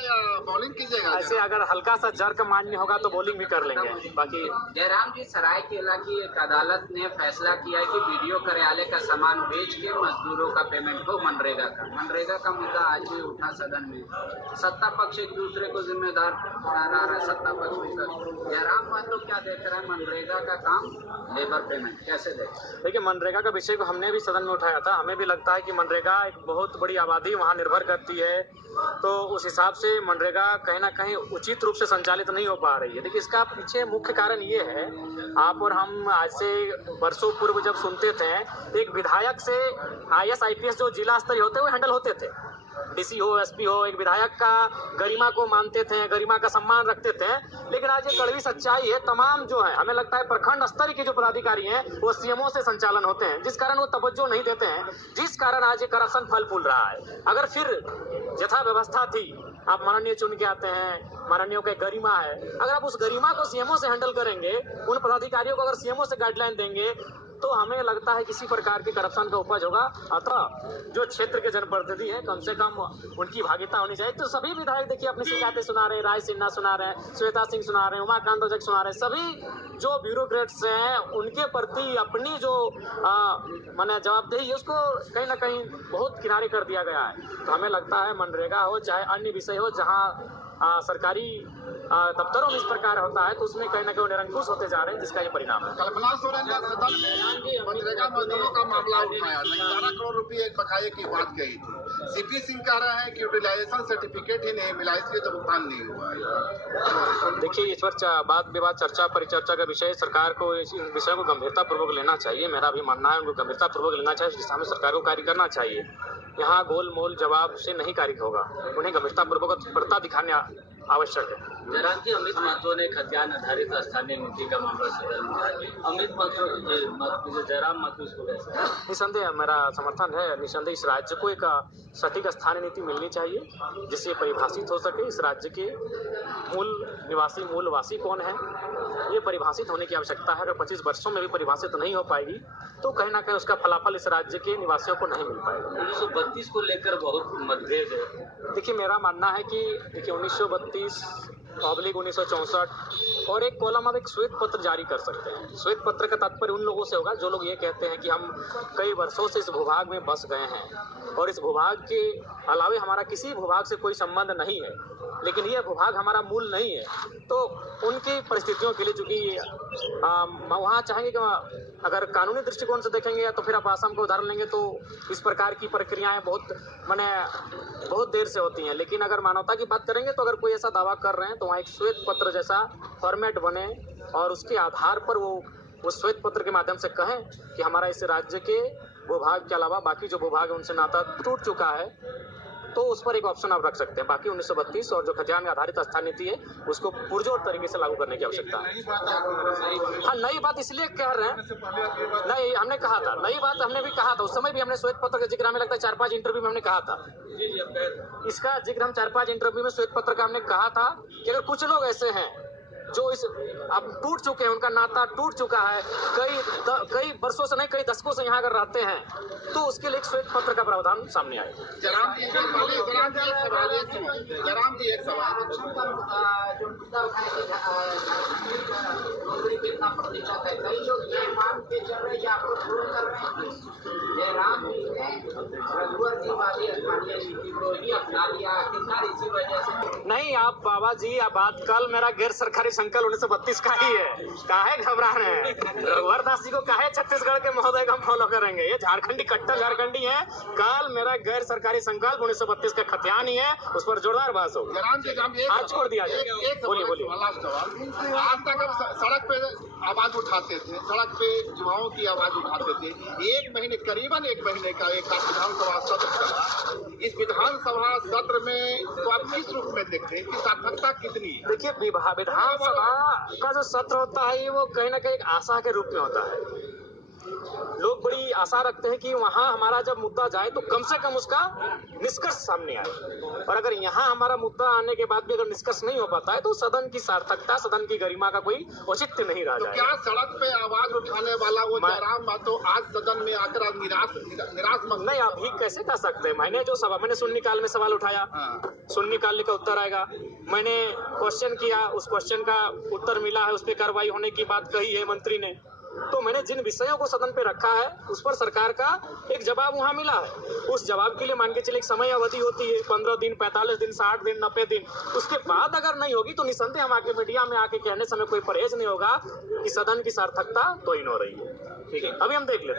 या बॉलिंग कीजिएगा? ऐसे अगर हल्का सा जर्क मान्य होगा तो बॉलिंग भी कर लेंगे। बाकी जयराम जी, सरायकेला की एक अदालत ने फैसला किया कि वीडियो कार्यालय का सामान बेच के मजदूरों का पेमेंट हो मनरेगा का मुद्दा आज भी उठा सदन में। सत्ता पक्ष एक दूसरे को जिम्मेदार ठहरा रहा है, सत्ता पक्ष विपक्ष। जयराम महतो क्या देख रहे हैं मनरेगा का काम, लेबर पेमेंट कैसे देखें? देखिए, मनरेगा का विषय को हमने भी सदन में उठाया था। हमें भी लगता है कि मनरेगा एक बहुत बड़ी आबादी वहाँ निर्भर करती है, तो उस हिसाब से मनरेगा कहीं ना कहीं उचित रूप से संचालित नहीं हो पा रही है। देखिए, इसका पीछे मुख्य कारण ये है, आप और हम आज से वर्षों पूर्व जब सुनते थे, एक विधायक से IAS IPS जो जिला स्तरीय होते हुए हैंडल होते थे, DC हो, SP हो, एक विधायक का गरिमा को मानते थे, गरिमा का सम्मान रखते थे। लेकिन आज ये कड़वी सच्चाई है, तमाम जो है, हमें लगता है प्रखंड स्तर के जो पदाधिकारी हैं वो CMO से संचालन होते हैं, जिस कारण वो तवज्जो नहीं देते हैं, जिस कारण आज ये करप्शन फल फूल रहा है। अगर फिर यथा व्यवस्था थी, आप माननीय चुन के आते हैं, माननीयों का गरिमा है, अगर आप उस गरिमा को CMO से हैंडल करेंगे, उन पदाधिकारियों को अगर CMO से गाइडलाइन देंगे, तो हमें लगता है किसी प्रकार के करप्शन का उपज होगा। अतः जो क्षेत्र के जनप्रतिनिधि हैं, कम से कम उनकी भागीदारी होनी चाहिए। तो सभी विधायक देखिए अपनी शिकायतें सुना रहे हैं, राय सिन्हा सुना रहे हैं, श्वेता सिंह सुना रहे हैं, उमाकांत रजक सुना रहे हैं। सभी जो ब्यूरोक्रेट्स हैं उनके प्रति अपनी जो माने जवाबदेही है उसको कहीं ना कहीं बहुत किनारे कर दिया गया है। तो हमें लगता है मनरेगा हो चाहे अन्य विषय हो, जहाँ सरकारी दफ्तरों में इस प्रकार होता है, तो उसमें कहीं ना कहीं निरंकुश होते जा रहे हैं, जिसका ये परिणाम है। कल्पना सोरेन ने सदन में मनरेगा मजदूरों का मामला उठाया, 11 करोड़ रुपए एक बकाये की बात कही थी। CP सिंह कह रहे हैं कि यूटिलाइजेशन सर्टिफिकेट ही नहीं मिला, इसलिए तो भुगतान नहीं हुआ है। देखिए, इस पर वाद विवाद चर्चा परिचर्चा का विषय, सरकार को इस विषय को गंभीरता पूर्वक लेना चाहिए। मेरा भी मानना है उनको गंभीरता पूर्वक लेना चाहिए, इस दिशा में सरकार को कार्य करना चाहिए। यहाँ गोल मोल जवाब से नहीं कार्य होगा, उन्हें गंभीरता पूर्वक तत्परता दिखाने आवश्यक है। जयराम जी, अमित महतो ने खतियान आधारित स्थानीय नीति का मामला सदन में उठाया। अमित महतो जयराम महतो इसको कैसे? निसंदेह मेरा समर्थन है। निसंदेह इस राज्य को एक सटीक स्थानीय नीति मिलनी चाहिए, जिससे परिभाषित हो सके इस राज्य के मूल निवासी मूलवासी कौन है, ये परिभाषित होने की आवश्यकता है। अगर 25 वर्षों में भी परिभाषित नहीं हो पाएगी तो कहीं ना कहीं उसका फलाफल इस राज्य के निवासियों को नहीं मिल पाएगा। 1932 को लेकर बहुत मतभेद है। देखिए, मेरा मानना है कि देखिए 1932/1964 और एक कॉलम आप एक श्वेत पत्र जारी कर सकते हैं। श्वेत पत्र का तात्पर्य उन लोगों से होगा जो लोग ये कहते हैं कि हम कई वर्षों से इस भूभाग में बस गए हैं और इस भूभाग के अलावे हमारा किसी भूभाग से कोई संबंध नहीं है, लेकिन ये भूभाग हमारा मूल नहीं है। तो उनकी परिस्थितियों के लिए, चूंकि वहाँ चाहेंगे कि अगर कानूनी दृष्टिकोण से देखेंगे तो फिर आप आसाम का उदाहरण लेंगे तो इस प्रकार की प्रक्रियाएं बहुत देर से होती हैं। लेकिन अगर मानवता की बात करेंगे तो अगर कोई ऐसा दावा कर रहे हैं तो वहाँ एक श्वेत पत्र जैसा फॉर्मेट बने और उसके आधार पर वो उस श्वेत पत्र के माध्यम से कहें कि हमारा इस राज्य के भूभाग के अलावा बाकी जो भूभाग है उनसे नाता टूट चुका है, तो उस पर एक ऑप्शन आप रख सकते हैं। बाकी 1932 और जो खतियान आधारित स्थानीय नीति है उसको पुरजोर तरीके से लागू करने की आवश्यकता है। हाँ, नई बात इसलिए कह रहे हैं, नहीं हमने कहा था, नई बात हमने भी कहा था, उस समय भी हमने श्वेत पत्र का जिक्र हमें लगता है 4-5 इंटरव्यू में हमने कहा था। इसका जिक्र हम 4-5 इंटरव्यू में श्वेत पत्र का हमने कहा था कि अगर कुछ लोग ऐसे हैं जो इस अब टूट चुके हैं, उनका नाता टूट चुका है, कई वर्षों से नहीं कई दशकों से यहाँ अगर रहते हैं तो उसके लिए एक श्वेत पत्र का प्रावधान सामने आए। जयराम जी एक सवाल, जो मुद्दा उठाए नौकरी कितना प्रतिशत है, कई लोग ये मान के चल रहे हैं या आपको फोन कर रहे हैं कि जयराम जी ने रघुवर जी वाली स्थानीय नीति को ही अपना लिया, कितना इसी वजह से नहीं। आप बाबा जी, आप बात कल मेरा गैर सरकारी संकल्प 1932 का ही है, काहे घबरा रहे हैं? रघुवर दास जी को काहे छत्तीसगढ़ के महोदय का हम फॉलो करेंगे? ये झारखंडी कट्टर झारखंडी है। कल मेरा गैर सरकारी संकल्प 1932 का खतियान ही है, उस पर जोरदार बहस हो। आज छोड़ दिया जाए। बोलिए। आज तक हम सड़क पे आवाज उठाते थे, सड़क पे युवाओं की आवाज उठाते थे। करीबन एक महीने का एक विधानसभा सत्र चला। इस विधानसभा सत्र में तो आप किस रूप में देखते हैं कि सार्थकता कितनी है? देखिए, विधानसभा का जो सत्र होता है वो कहीं ना कहीं एक आशा के रूप में होता है। लोग बड़ी आशा रखते हैं कि वहाँ हमारा जब मुद्दा जाए तो कम से कम उसका निष्कर्ष सामने आए, और अगर यहाँ हमारा मुद्दा आने के बाद भी अगर निष्कर्ष नहीं हो पाता है तो सदन की सार्थकता, सदन की गरिमा का कोई औचित्य नहीं रह तो जाएगा। क्या सड़क पे आवाज उठाने वाला वो जयराम महतो आज सदन में आकर निराश नहीं, आप ही कैसे कह सकते हैं? मैंने शून्यकाल में सवाल उठाया, शून्यकाल का उत्तर आएगा। मैंने क्वेश्चन किया, उस क्वेश्चन का उत्तर मिला है, उस पर कार्रवाई होने की बात कही है मंत्री ने। तो मैंने जिन विषयों को सदन पे रखा है उस पर सरकार का एक जवाब वहाँ मिला है। उस जवाब के लिए मान के चले एक समय अवधि होती है, 15 दिन, 45 दिन, 60 दिन, 90 दिन। उसके बाद अगर नहीं होगी तो निसंदेह हम आके मीडिया में आके कहने से हमें कोई परहेज नहीं होगा कि सदन की सार्थकता तो इन हो रही है। ठीक है, अभी हम देख लेते हैं।